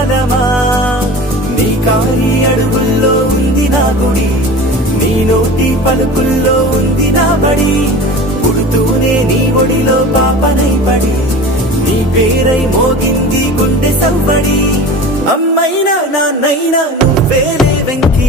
కాలమా నీ కాలి అడుగుల్లో ఉంది నా గుడి నీ నోటి పలుకుల్లో ఉంది నా బడి పుడుతూనే నీ ఒడిలో పాపనై పడి నీ పేరై మోగింది గుండె సవ్వడి అమ్మైనా నాన్నైనా నువ్వేలే వెంకి